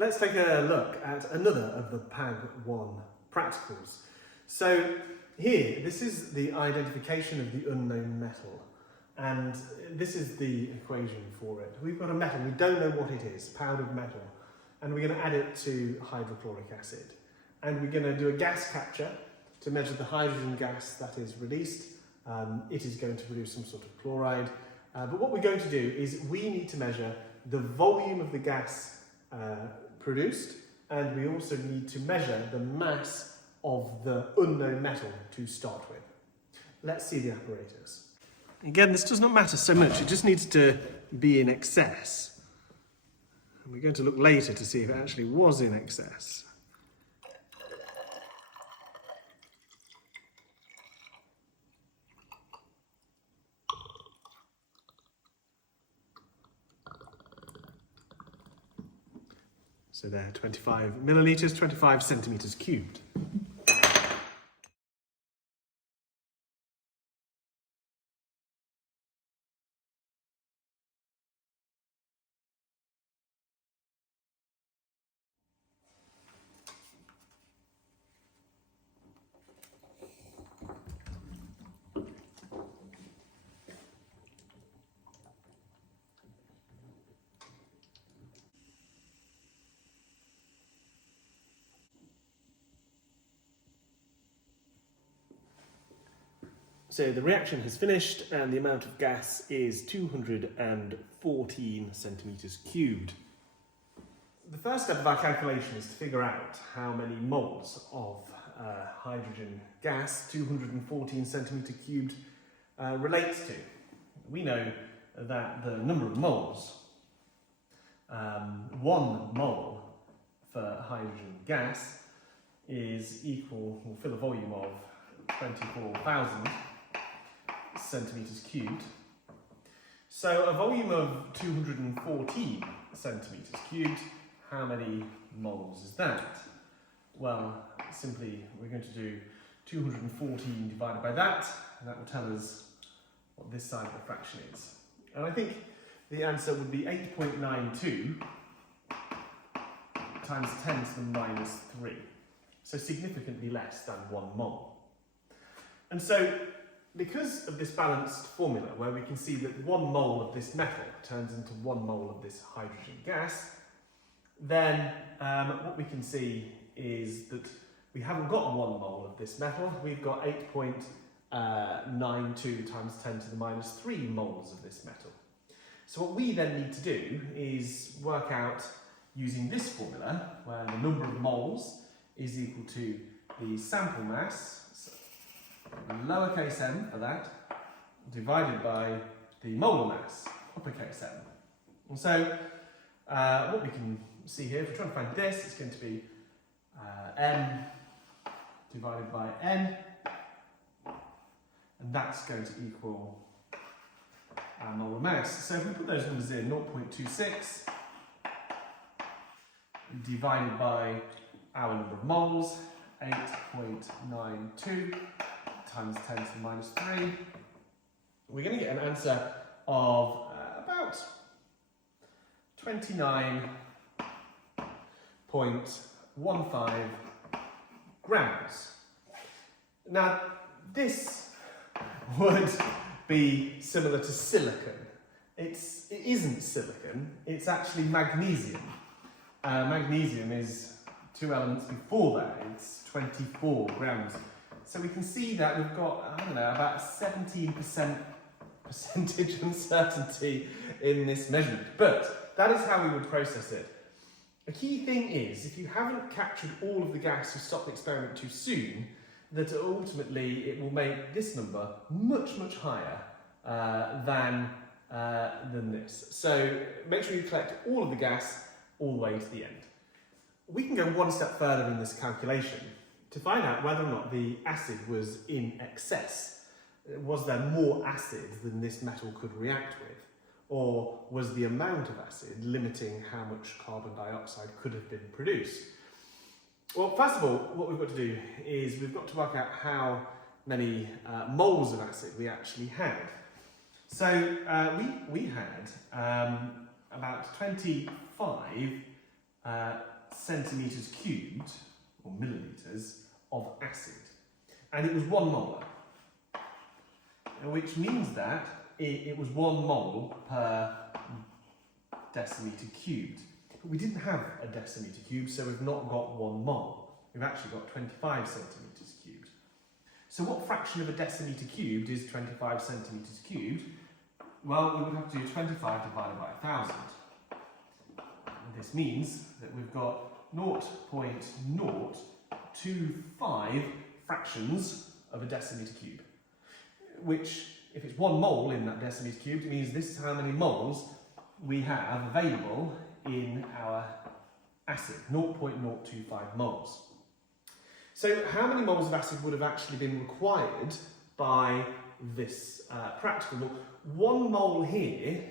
let's take a look at another of the PAG 1 practicals. So here, this is the identification of the unknown metal, and this is the equation for it. We've got a metal, we don't know what it is, powdered metal, and we're going to add it to hydrochloric acid. And we're going to do a gas capture to measure the hydrogen gas that is released. It is going to produce some sort of chloride. But what we're going to do is we need to measure the volume of the gas produced, and we also need to measure the mass of the unknown metal to start with. Let's see the apparatus. Again, this does not matter so much, it just needs to be in excess. And we're going to look later to see if it actually was in excess. So there, 25 millilitres, 25 centimetres cubed. So the reaction has finished and the amount of gas is 214 centimetres cubed. The first step of our calculation is to figure out how many moles of hydrogen gas 214 centimetre cubed relates to. We know that the number of moles, 1 mole for hydrogen gas is equal, will fill a volume of 24,000 centimetres cubed. So a volume of 214 centimetres cubed, how many moles is that? Well, simply we're going to do 214 divided by that, and that will tell us what this side of the fraction is. And I think the answer would be 8.92 times 10 to the minus 3. So significantly less than 1 mole. And so, because of this balanced formula, where we can see that 1 mole of this metal turns into 1 mole of this hydrogen gas, then what we can see is that we haven't got 1 mole of this metal, we've got 8.92 times 10 to the minus 3 moles of this metal. So what we then need to do is work out, using this formula, where the number of moles is equal to the sample mass, lowercase m for that, divided by the molar mass, uppercase M. And so what we can see here, if we're trying to find this, it's going to be m divided by n, and that's going to equal our molar mass. So if we put those numbers in, 0.26 divided by our number of moles, 8.92 times 10 to the minus 3, we're going to get an answer of about 29.15 grams. Now, this would be similar to silicon. It isn't silicon, it's actually magnesium. Magnesium is 2 elements before that, it's 24 grams. So we can see that we've got, I don't know, about 17% percentage uncertainty in this measurement. But that is how we would process it. The key thing is, if you haven't captured all of the gas, you stop the experiment too soon, that ultimately it will make this number much, much higher than this. So make sure you collect all of the gas all the way to the end. We can go one step further in this calculation to find out whether or not the acid was in excess. Was there more acid than this metal could react with? Or was the amount of acid limiting how much carbon dioxide could have been produced? Well, first of all, what we've got to do is we've got to work out how many moles of acid we actually had. So we had about 25 centimetres cubed, or millilitres, of acid. And it was 1 molar, which means that it was 1 mole per decimetre cubed. But we didn't have a decimetre cubed, so we've not got 1 mole. We've actually got 25 centimetres cubed. So what fraction of a decimetre cubed is 25 centimetres cubed? Well, we would have to do 25 divided by 1,000. And this means that we've got 0.025 fractions of a decimetre cube, which, if it's 1 mole in that decimetre cubed, it means this is how many moles we have available in our acid, 0.025 moles. So how many moles of acid would have actually been required by this practical? Well, 1 mole here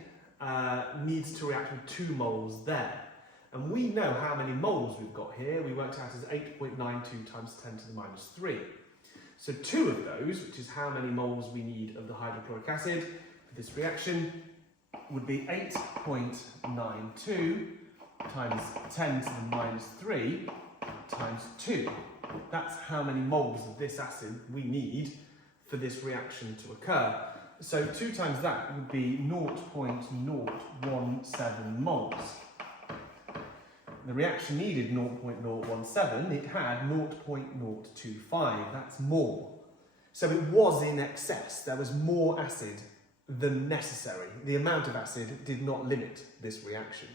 needs to react with 2 moles there. And we know how many moles we've got here. We worked out as 8.92 times 10 to the minus 3. So 2 of those, which is how many moles we need of the hydrochloric acid for this reaction, would be 8.92 times 10 to the minus 3 times 2. That's how many moles of this acid we need for this reaction to occur. So 2 times that would be 0.017 moles. The reaction needed 0.017, it had 0.025, that's more. So it was in excess, there was more acid than necessary. The amount of acid did not limit this reaction.